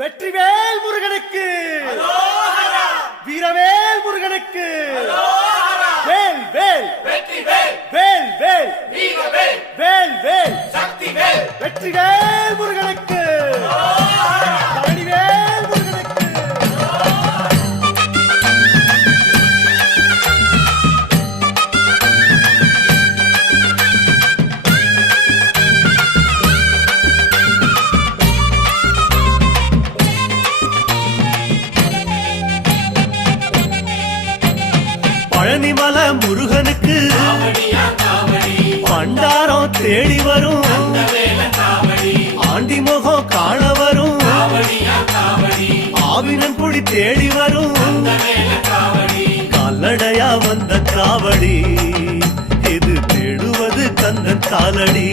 வெற்றிவேல் முருகனுக்கு, வீரவேல் முருகனுக்கு, வேல் வேல் வேல் வேல் வேல் வேல் வெற்றிவேல் முருகனுக்கு, பழனிவேல் முருகனுக்கு. பழனிமல முருகனுக்கு பண்டாரம் தேடி வரும், ஆண்டி முகம் காண வரும், ஆவினன் குடி தேடி வரும், கால்நடையா வந்த காவடி இது தேடுவது கந்தன் காலடி.